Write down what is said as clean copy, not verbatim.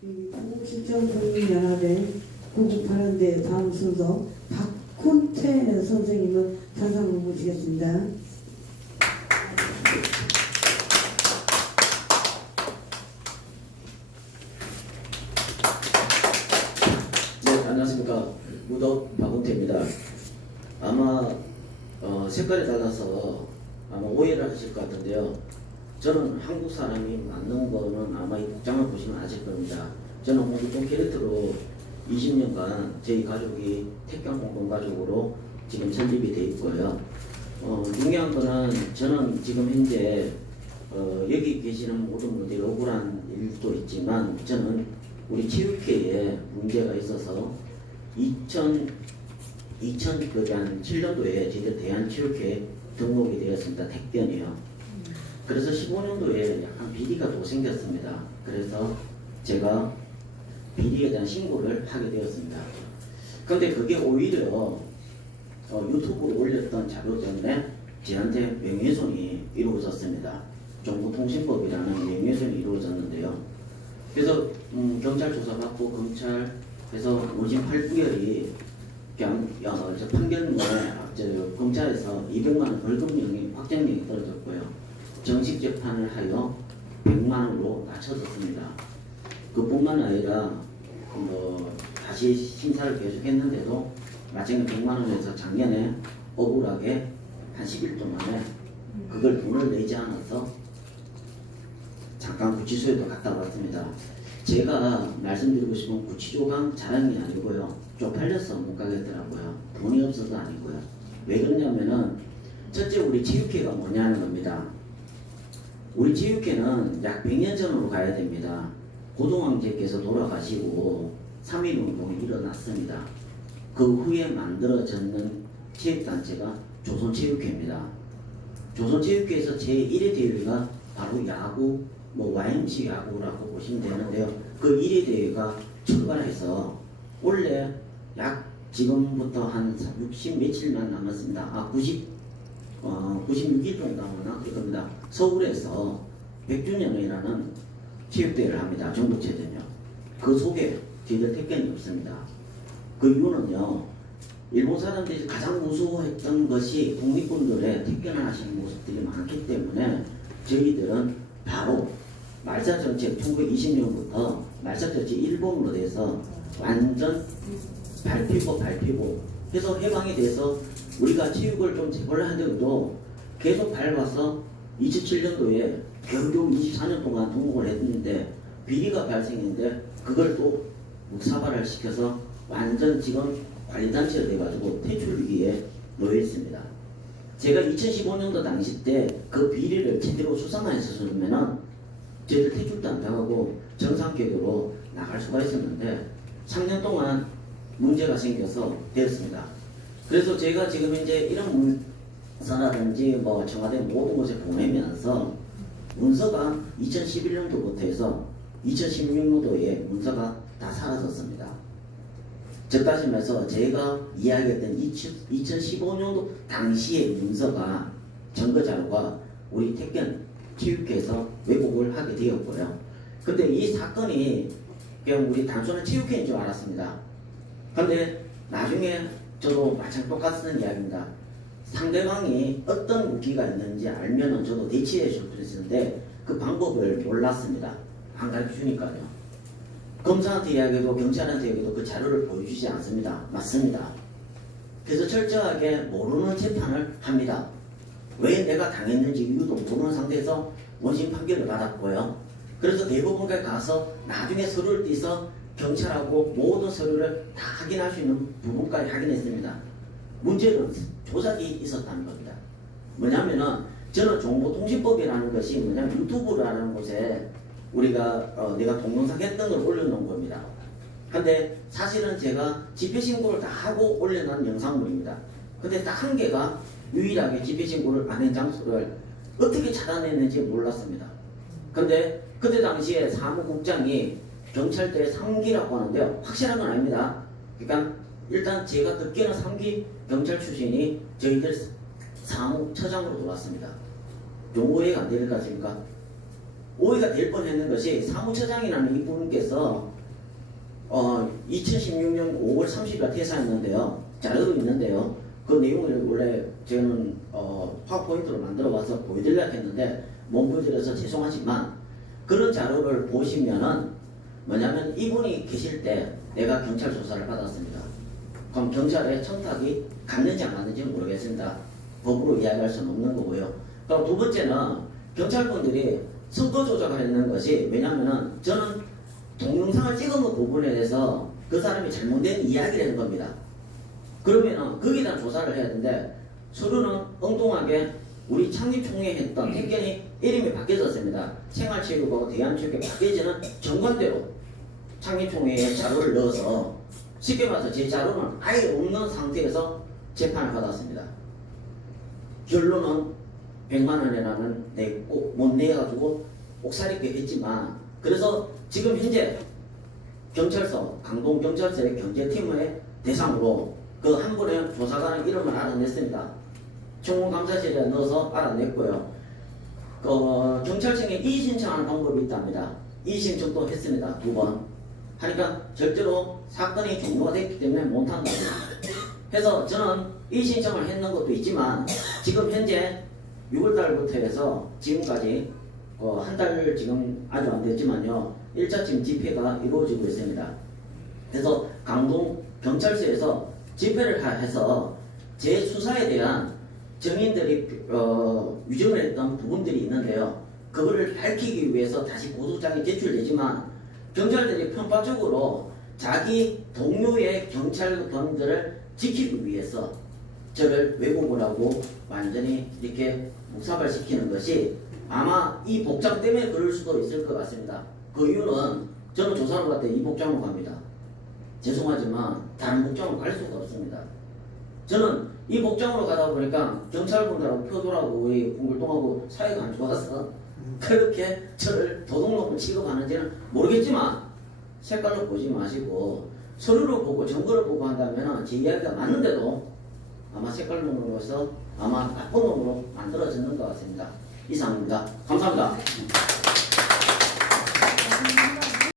국실정국민연합회 구국발언대 다음 순서 박훈태 선생님을 단상으로 모시겠습니다. 네, 안녕하십니까. 무덕 박훈태입니다. 아마 색깔이 달라서 아마 오해를 하실 것 같은데요. 저는 한국 사람이 맞는 거는 아마 이 복장을 보시면 아실 겁니다. 저는 홍길동 캐릭터로 20년간 저희 가족이 택경 공동가족으로 지금 설립이 돼 있고요. 중요한 거는 저는 지금 현재 여기 계시는 모든 분들이 억울한 일도 있지만 저는 우리 체육회에 문제가 있어서 2007년도에 저희들 대한체육회 등록이 되었습니다. 택견이요. 그래서 15년도에 약간 비리가 또 생겼습니다. 그래서 제가 비리에 대한 신고를 하게 되었습니다. 그런데 그게 오히려 유튜브에 올렸던 자료 때문에 저한테 명예훼손이 이루어졌습니다. 정보통신법이라는 명예훼손이 이루어졌는데요. 그래서 경찰 조사받고 검찰에서 원심 8구열이 그냥 판결문에 검찰에서 200만 원 벌금형이 확정형이 떨어졌고요. 정식 재판을 하여 100만 원으로 낮춰졌습니다. 그뿐만 아니라 다시 심사를 계속했는데도 마찬가지 100만 원에서 작년에 억울하게 한 10일 동안에 그걸 돈을 내지 않아서 잠깐 구치소에도 갔다 왔습니다. 제가 말씀드리고 싶은 구치조강 자랑이 아니고요. 쪽팔려서 못 가겠더라고요. 돈이 없어도 아니고요. 왜 그러냐면은 첫째 우리 체육회가 뭐냐는 겁니다. 우리 체육회는 약 100년 전으로 가야 됩니다. 고종황제께서 돌아가시고 3.1운동이 일어났습니다. 그 후에 만들어졌는 체육단체가 조선체육회입니다. 조선체육회에서 제1회 대회가 바로 야구, YMC 야구라고 보시면 되는데요. 그 1회 대회가 출발해서 원래 약 지금부터 한 60 며칠만 남았습니다. 96일 정도 남았나? 그겁니다. 서울에서 100주년이라는 체육대회를 합니다. 전국체전요. 그 속에 저희들 택견이 없습니다. 그 이유는요. 일본 사람들이 가장 무서워했던 것이 독립군들의 택견을 하시는 모습들이 많기 때문에 저희들은 바로 말사정책 1920년부터 말사정책 일본으로 돼서 완전 발피고 해서 해방이 돼서 우리가 체육을 좀 재벌을 하더라도 계속 밟아서 2007년도에 겨우 24년 동안 등록을 했는데 비리가 발생했는데 그걸 또 묵사발을 시켜서 완전 지금 관리단체가 돼가지고 퇴출위기에 놓여 있습니다. 제가 2015년도 당시 때 그 비리를 제대로 수사만 했었으면은 저희들 퇴출도 안 당하고 정상궤도로 나갈 수가 있었는데 3년 동안 문제가 생겨서 되었습니다. 그래서 제가 지금 이제 이런 문서라든지 청와대 모든 곳에 보내면서 문서가 2011년도부터 해서 2016년도에 문서가 다 사라졌습니다. 즉 다시 말해서 제가 이야기했던 2015년도 당시의 문서가 증거자료가 우리 택견 체육회에서 왜곡을 하게 되었고요. 근데 이 사건이 그냥 우리 단순한 체육회인 줄 알았습니다. 근데 나중에 저도 마찬가지 똑같은 이야기입니다. 상대방이 어떤 무기가 있는지 알면은 저도 대치해 줄 수 있었는데 그 방법을 몰랐습니다. 안 가르쳐 주니까요. 검사한테 이야기해도 경찰한테 이야기해도 그 자료를 보여주지 않습니다. 맞습니다. 그래서 철저하게 모르는 재판을 합니다. 왜 내가 당했는지 이유도 모르는 상태에서 원심 판결을 받았고요. 그래서 대법원까지 가서 나중에 서류를 떼서 경찰하고 모든 서류를 다 확인할 수 있는 부분까지 확인했습니다. 문제는 조작이 있었다는 겁니다. 뭐냐면은 저는 정보통신법이라는 것이 뭐냐면 유튜브라는 곳에 우리가 내가 동영상 했던 걸 올려놓은 겁니다. 근데 사실은 제가 집회신고를 다 하고 올려놓은 영상물입니다. 근데 딱 한 개가 유일하게 집회신고를 안 한 장소를 어떻게 찾아냈는지 몰랐습니다. 근데 그때 당시에 사무국장이 경찰대 3기라고 하는데요. 확실한 건 아닙니다. 그러니까 일단 제가 듣기에는 3기 경찰 출신이 저희들 사무처장으로 들어왔습니다. 좀 오해가 안 되는 것 같습니까? 오해가 될 뻔했는 것이 사무처장이라는 이분께서 2016년 5월 30일 퇴사했는데요. 자료도 있는데요. 그 내용을 원래 저는 파워포인트로 만들어 와서 보여드리려고 했는데 못 보여드려서 죄송하지만 그런 자료를 보시면은 뭐냐면 이분이 계실 때 내가 경찰 조사를 받았습니다. 그럼 경찰에 청탁이 갔는지 안 갔는지 모르겠습니다. 법으로 이야기할 수는 없는 거고요. 그럼 두 번째는 경찰분들이 선거 조작을 했는 것이 왜냐면은 저는 동영상을 찍어놓은 부분에 대해서 그 사람이 잘못된 이야기를 하는 겁니다. 그러면은 거기에 대한 조사를 해야 되는데 서류는 엉뚱하게 우리 창립총회 했던 택견이 이름이 바뀌어졌습니다. 생활체육하고 대한체육에 바뀌어지는 정관대로 창립총회에 자료를 넣어서 쉽게 말해서 제 자료는 아예 없는 상태에서 재판을 받았습니다. 결론은 100만 원이라는 못 내가지고 옥살이게 했지만 그래서 지금 현재 경찰서 강동경찰서의 경제팀의 대상으로 그 한 분의 조사관의 이름을 알아냈습니다. 총무감사실에 넣어서 알아냈고요. 경찰청에 이의신청하는 방법이 있답니다. 이의신청도 했습니다. 2번. 하니까 절대로 사건이 종료가 됐기 때문에 못한다. 해서 저는 이의신청을 했는 것도 있지만 지금 현재 6월달부터 해서 지금까지 한 달 지금 아주 안 됐지만요. 1차 지금 집회가 이루어지고 있습니다. 그래서 강동 경찰서에서 집회를 해서 제 수사에 대한 증인들이 위증을 했던 부분들이 있는데요. 그거를 밝히기 위해서 다시 고소장이 제출되지만 경찰들이 편파적으로 자기 동료의 경찰관들을 지키기 위해서 저를 왜곡을 하고 완전히 이렇게 묵사발시키는 것이 아마 이 복장 때문에 그럴 수도 있을 것 같습니다. 그 이유는 저는 조사를 갈 때 이 복장으로 갑니다. 죄송하지만 다른 복장으로 갈 수가 없습니다. 저는 이 복장으로 가다 보니까 경찰분들하고 표돌하고 우리 공굴동하고 사이가 안 좋아서 그렇게 저를 도둑놈을 취급하는지는 모르겠지만 색깔로 보지 마시고 서류를 보고 정보를 보고 한다면 제 이야기가 맞는데도 아마 색깔론으로서 아마 나쁜 놈으로 만들어지는 것 같습니다. 이상입니다. 감사합니다.